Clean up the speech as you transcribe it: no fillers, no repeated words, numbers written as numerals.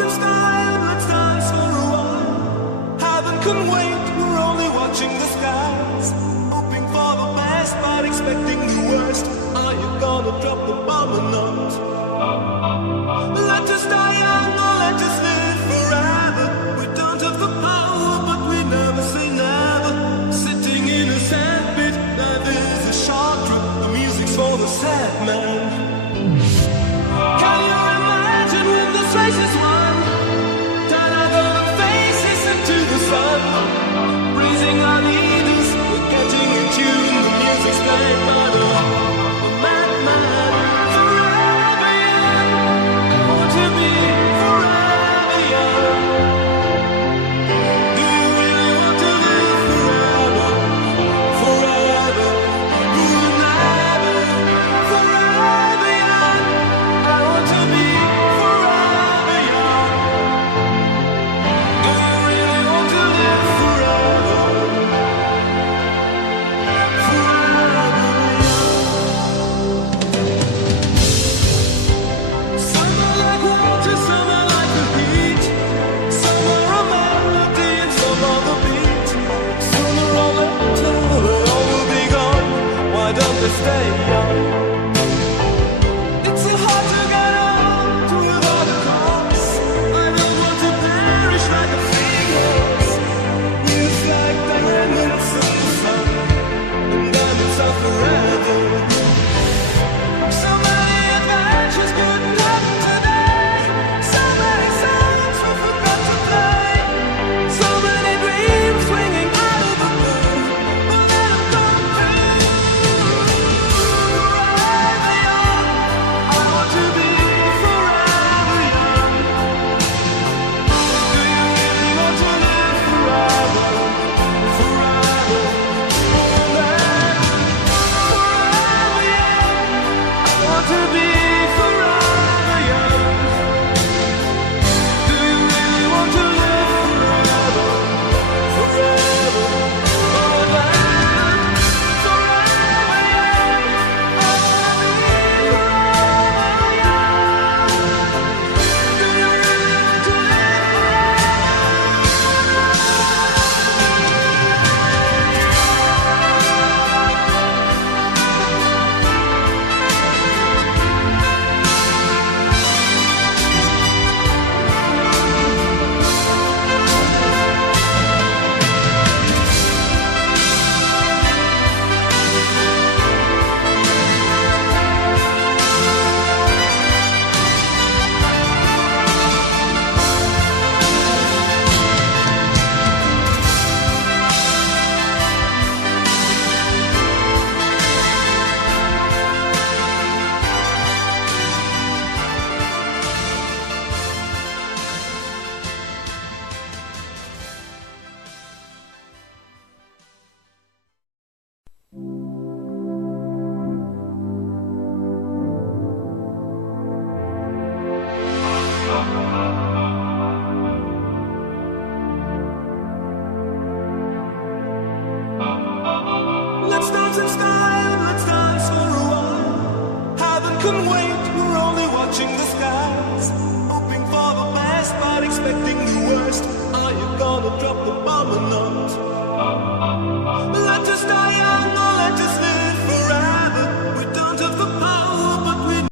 in style, let's dance for a while. Heaven can wait, we're only watching the skies. Hoping for the best, but expecting the worst. Are you gonna drop the bomb or not? Let us die young or let us live forever. We don't have the power, but we never say never. Sitting in a sandpit, life is a short trip. The music's for the sad man. Can you imagine when this race is won? Turn our golden faces into the sun. Praising our leaders, we're getting in tune. The music's playing by the madman. Forever young, I want to be forever young. Do you really want to live forever? Forever, never. Forever young, I want to be forever young. Do you really want to live forever? Forever young. Some are like water, some are like the heat. Some are a melody and some are the beat. Sooner or later, they all will be gone. Why don't they stay young? It's so hard to get old without a cause. I don't want to perish like a fleeting horse. We'll fly diamonds in the sun, and diamonds are forever. So many adventures couldn't happen today. So many songs we forgot to play. So many dreams swinging out of the blue. But let 'em come true. Forever young, I want to be forever young. Do you really want to live forever? Forever, forever, forever young. I want to be forever young. Do you really want to live forever? Forever, forever, forever young. I want to be forever young. Do you really want to live Let's dance in style, let's dance for a while. Heaven can wait, we're only watching the skies. Hoping for the best, but expecting the worst. Are you gonna drop the bomb or not?